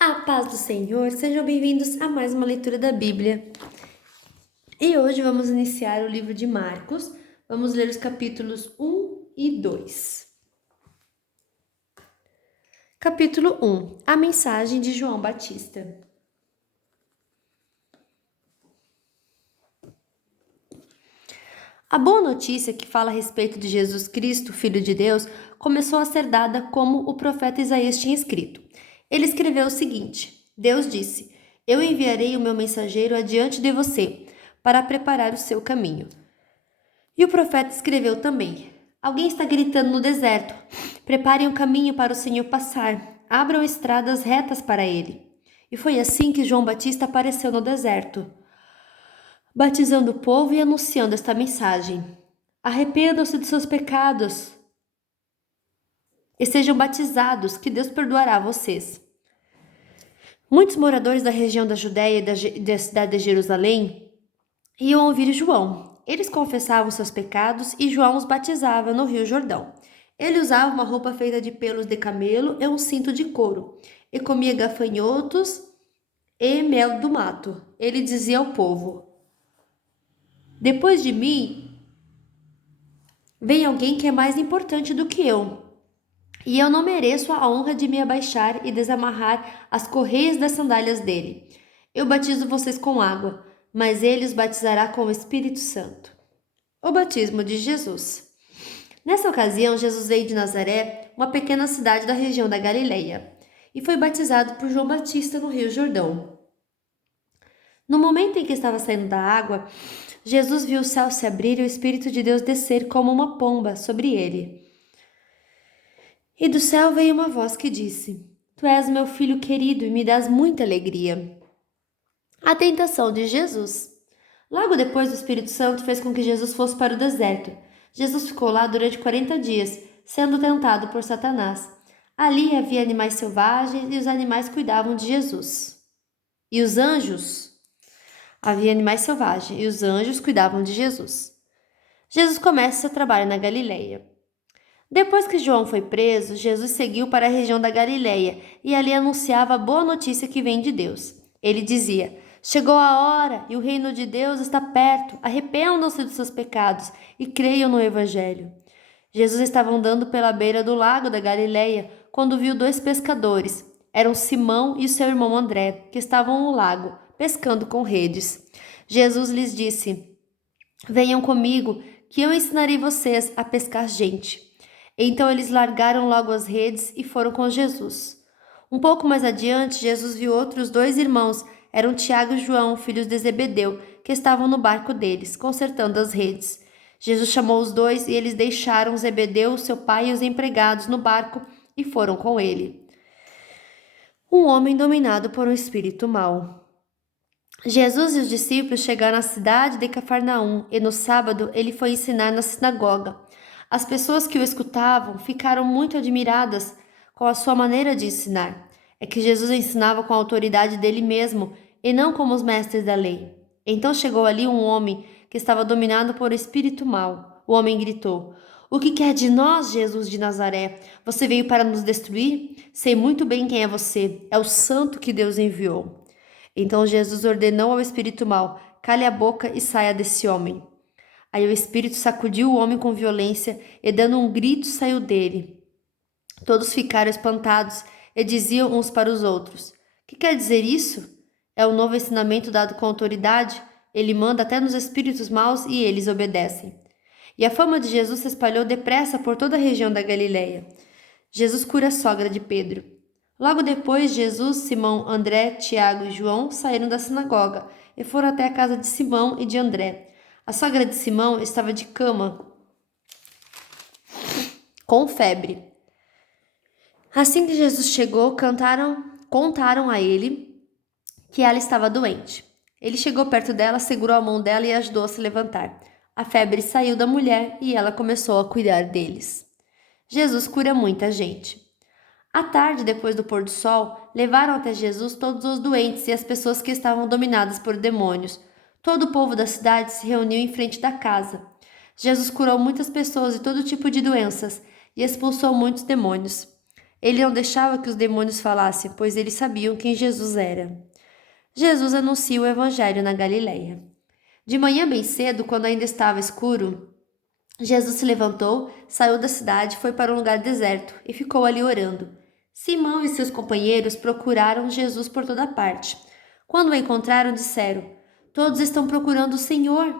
A paz do Senhor, sejam bem-vindos a mais uma leitura da Bíblia. E hoje vamos iniciar o livro de Marcos. Vamos ler os capítulos 1 e 2. Capítulo 1. A mensagem de João Batista. A boa notícia que fala a respeito de Jesus Cristo, Filho de Deus, começou a ser dada como o profeta Isaías tinha escrito. Ele escreveu o seguinte: Deus disse: Eu enviarei o meu mensageiro adiante de você, para preparar o seu caminho. E o profeta escreveu também: Alguém está gritando no deserto: Preparem um caminho para o Senhor passar, abram estradas retas para ele. E foi assim que João Batista apareceu no deserto, batizando o povo e anunciando esta mensagem: Arrependam-se dos seus pecados e sejam batizados, que Deus perdoará vocês. Muitos moradores da região da Judéia e da cidade de Jerusalém iam ouvir João. Eles confessavam seus pecados e João os batizava no Rio Jordão. Ele usava uma roupa feita de pelos de camelo e um cinto de couro, e comia gafanhotos e mel do mato. Ele dizia ao povo: Depois de mim vem alguém que é mais importante do que eu, e eu não mereço a honra de me abaixar e desamarrar as correias das sandálias dele. Eu batizo vocês com água, mas ele os batizará com o Espírito Santo. O batismo de Jesus. Nessa ocasião, Jesus veio de Nazaré, uma pequena cidade da região da Galileia, e foi batizado por João Batista no Rio Jordão. No momento em que estava saindo da água, Jesus viu o céu se abrir e o Espírito de Deus descer como uma pomba sobre ele. E do céu veio uma voz que disse: Tu és meu filho querido e me dás muita alegria. A tentação de Jesus. Logo depois, o Espírito Santo fez com que Jesus fosse para o deserto. Jesus ficou lá durante 40 dias, sendo tentado por Satanás. Ali havia animais selvagens e os animais cuidavam de Jesus. E os anjos? Havia animais selvagens e os anjos cuidavam de Jesus. Jesus começa seu trabalho na Galileia. Depois que João foi preso, Jesus seguiu para a região da Galileia e ali anunciava a boa notícia que vem de Deus. Ele dizia: Chegou a hora e o reino de Deus está perto. Arrependam-se dos seus pecados e creiam no Evangelho. Jesus estava andando pela beira do lago da Galileia quando viu dois pescadores. Eram Simão e seu irmão André, que estavam no lago, pescando com redes. Jesus lhes disse: Venham comigo, que eu ensinarei vocês a pescar gente. Então eles largaram logo as redes e foram com Jesus. Um pouco mais adiante, Jesus viu outros dois irmãos, eram Tiago e João, filhos de Zebedeu, que estavam no barco deles, consertando as redes. Jesus chamou os dois e eles deixaram Zebedeu, seu pai e os empregados no barco e foram com ele. Um homem dominado por um espírito mau. Jesus e os discípulos chegaram à cidade de Cafarnaum e no sábado ele foi ensinar na sinagoga. As pessoas que o escutavam ficaram muito admiradas com a sua maneira de ensinar. É que Jesus ensinava com a autoridade dele mesmo e não como os mestres da lei. Então chegou ali um homem que estava dominado por espírito mau. O homem gritou: O que quer de nós, Jesus de Nazaré? Você veio para nos destruir? Sei muito bem quem é você. É o santo que Deus enviou. Então Jesus ordenou ao espírito mau: Cale a boca e saia desse homem. Aí o espírito sacudiu o homem com violência e, dando um grito, saiu dele. Todos ficaram espantados e diziam uns para os outros: Que quer dizer isso? É o novo ensinamento dado com autoridade? Ele manda até nos espíritos maus e eles obedecem. E a fama de Jesus se espalhou depressa por toda a região da Galileia. Jesus cura a sogra de Pedro. Logo depois, Jesus, Simão, André, Tiago e João saíram da sinagoga e foram até a casa de Simão e de André. A sogra de Simão estava de cama, com febre. Assim que Jesus chegou, contaram a ele que ela estava doente. Ele chegou perto dela, segurou a mão dela e ajudou a se levantar. A febre saiu da mulher e ela começou a cuidar deles. Jesus cura muita gente. À tarde, depois do pôr do sol, levaram até Jesus todos os doentes e as pessoas que estavam dominadas por demônios. Todo o povo da cidade se reuniu em frente da casa. Jesus curou muitas pessoas de todo tipo de doenças e expulsou muitos demônios. Ele não deixava que os demônios falassem, pois eles sabiam quem Jesus era. Jesus anuncia o Evangelho na Galileia. De manhã bem cedo, quando ainda estava escuro, Jesus se levantou, saiu da cidade, foi para um lugar deserto e ficou ali orando. Simão e seus companheiros procuraram Jesus por toda parte. Quando o encontraram, disseram: Todos estão procurando o Senhor.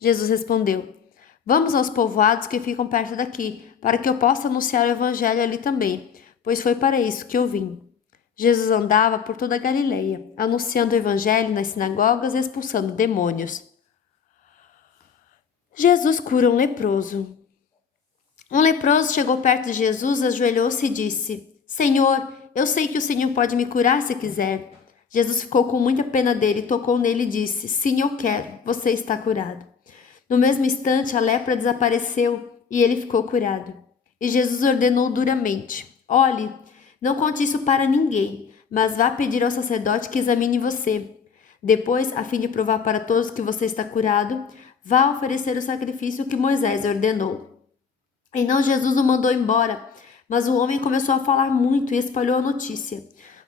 Jesus respondeu: Vamos aos povoados que ficam perto daqui, para que eu possa anunciar o Evangelho ali também, pois foi para isso que eu vim. Jesus andava por toda a Galileia, anunciando o Evangelho nas sinagogas e expulsando demônios. Jesus cura um leproso. Um leproso chegou perto de Jesus, ajoelhou-se e disse: Senhor, eu sei que o Senhor pode me curar se quiser. Jesus ficou com muita pena dele, tocou nele e disse: Sim, eu quero, você está curado. No mesmo instante, a lepra desapareceu e ele ficou curado. E Jesus ordenou duramente: Olhe, não conte isso para ninguém, mas vá pedir ao sacerdote que examine você. Depois, a fim de provar para todos que você está curado, vá oferecer o sacrifício que Moisés ordenou. Então Jesus o mandou embora, mas o homem começou a falar muito e espalhou a notícia.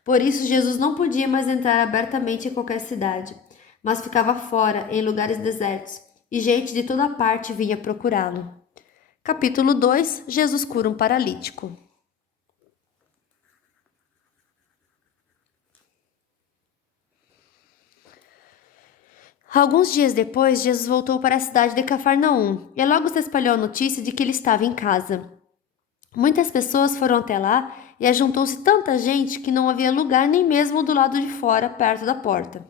Por isso, Jesus não podia mais entrar abertamente em qualquer cidade, mas ficava fora, em lugares desertos, e gente de toda parte vinha procurá-lo. Capítulo 2: Jesus cura um paralítico. Alguns dias depois, Jesus voltou para a cidade de Cafarnaum, e logo se espalhou a notícia de que ele estava em casa. Muitas pessoas foram até lá e ajuntou-se tanta gente que não havia lugar nem mesmo do lado de fora, perto da porta.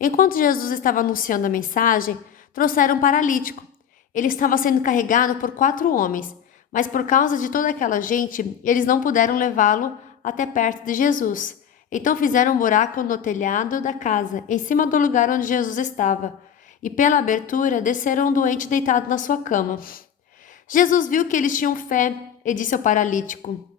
Enquanto Jesus estava anunciando a mensagem, trouxeram um paralítico. Ele estava sendo carregado por 4 homens, mas por causa de toda aquela gente, eles não puderam levá-lo até perto de Jesus. Então fizeram um buraco no telhado da casa, em cima do lugar onde Jesus estava, e pela abertura desceram um doente deitado na sua cama. Jesus viu que eles tinham fé e disse ao paralítico: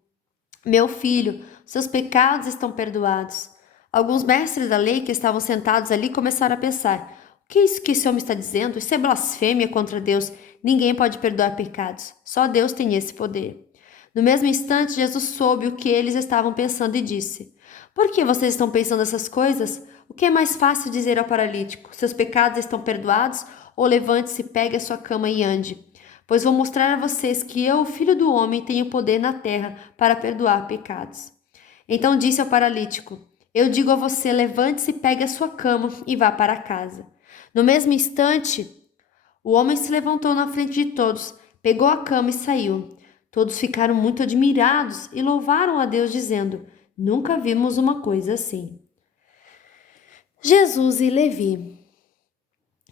Meu filho, seus pecados estão perdoados. Alguns mestres da lei que estavam sentados ali começaram a pensar: O que é isso que esse homem está dizendo? Isso é blasfêmia contra Deus. Ninguém pode perdoar pecados. Só Deus tem esse poder. No mesmo instante, Jesus soube o que eles estavam pensando e disse: Por que vocês estão pensando essas coisas? O que é mais fácil dizer ao paralítico: Seus pecados estão perdoados? Ou levante-se, pegue a sua cama e ande? Pois vou mostrar a vocês que eu, o Filho do Homem, tenho poder na terra para perdoar pecados. Então disse ao paralítico: Eu digo a você, levante-se, pegue a sua cama e vá para casa. No mesmo instante, o homem se levantou na frente de todos, pegou a cama e saiu. Todos ficaram muito admirados e louvaram a Deus, dizendo: Nunca vimos uma coisa assim. Jesus e Levi.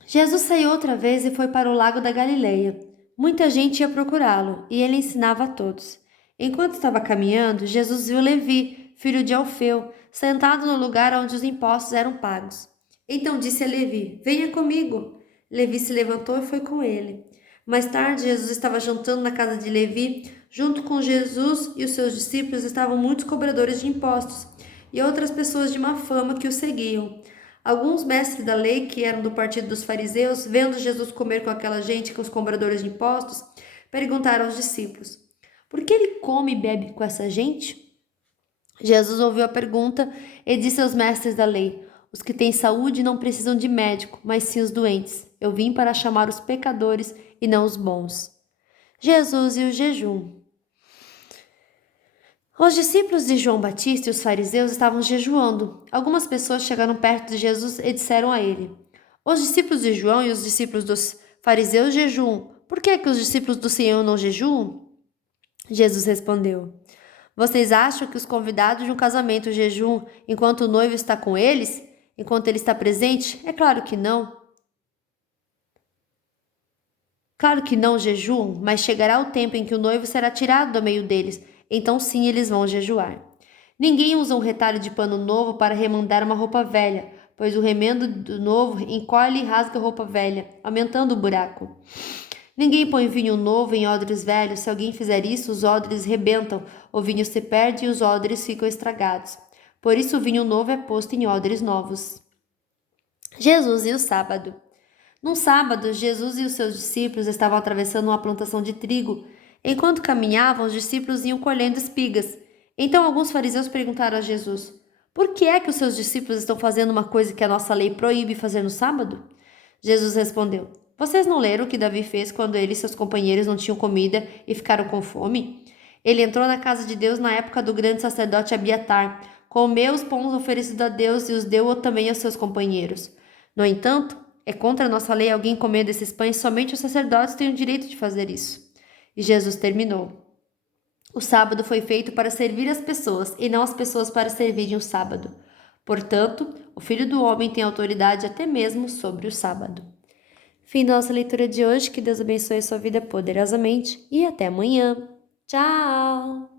Jesus saiu outra vez e foi para o lago da Galileia. Muita gente ia procurá-lo e ele ensinava a todos. Enquanto estava caminhando, Jesus viu Levi, filho de Alfeu, sentado no lugar onde os impostos eram pagos. Então disse a Levi: Venha comigo. Levi se levantou e foi com ele. Mais tarde, Jesus estava jantando na casa de Levi. Junto com Jesus e os seus discípulos estavam muitos cobradores de impostos e outras pessoas de má fama que o seguiam. Alguns mestres da lei, que eram do partido dos fariseus, vendo Jesus comer com aquela gente, com os cobradores de impostos, perguntaram aos discípulos: Por que ele come e bebe com essa gente? Jesus ouviu a pergunta e disse aos mestres da lei: Os que têm saúde não precisam de médico, mas sim os doentes. Eu vim para chamar os pecadores e não os bons. Jesus e o jejum. Os discípulos de João Batista e os fariseus estavam jejuando. Algumas pessoas chegaram perto de Jesus e disseram a ele: Os discípulos de João e os discípulos dos fariseus jejuam. Por que os discípulos do Senhor não jejuam? Jesus respondeu: Vocês acham que os convidados de um casamento jejuam enquanto o noivo está com eles? Enquanto ele está presente? É claro que não. Claro que não jejuam, mas chegará o tempo em que o noivo será tirado do meio deles. Então sim, eles vão jejuar. Ninguém usa um retalho de pano novo para remendar uma roupa velha, pois o remendo do novo encolhe e rasga a roupa velha, aumentando o buraco. Ninguém põe vinho novo em odres velhos. Se alguém fizer isso, os odres rebentam, o vinho se perde e os odres ficam estragados. Por isso o vinho novo é posto em odres novos. Jesus e o sábado. Num sábado, Jesus e os seus discípulos estavam atravessando uma plantação de trigo. Enquanto caminhavam, os discípulos iam colhendo espigas. Então alguns fariseus perguntaram a Jesus: Por que é que os seus discípulos estão fazendo uma coisa que a nossa lei proíbe fazer no sábado? Jesus respondeu: Vocês não leram o que Davi fez quando ele e seus companheiros não tinham comida e ficaram com fome? Ele entrou na casa de Deus na época do grande sacerdote Abiatar, comeu os pães oferecidos a Deus e os deu também aos seus companheiros. No entanto, é contra a nossa lei alguém comer desses pães, somente os sacerdotes têm o direito de fazer isso. E Jesus terminou. O sábado foi feito para servir as pessoas e não as pessoas para servirem o sábado. Portanto, o Filho do Homem tem autoridade até mesmo sobre o sábado. Fim da nossa leitura de hoje. Que Deus abençoe a sua vida poderosamente e até amanhã. Tchau!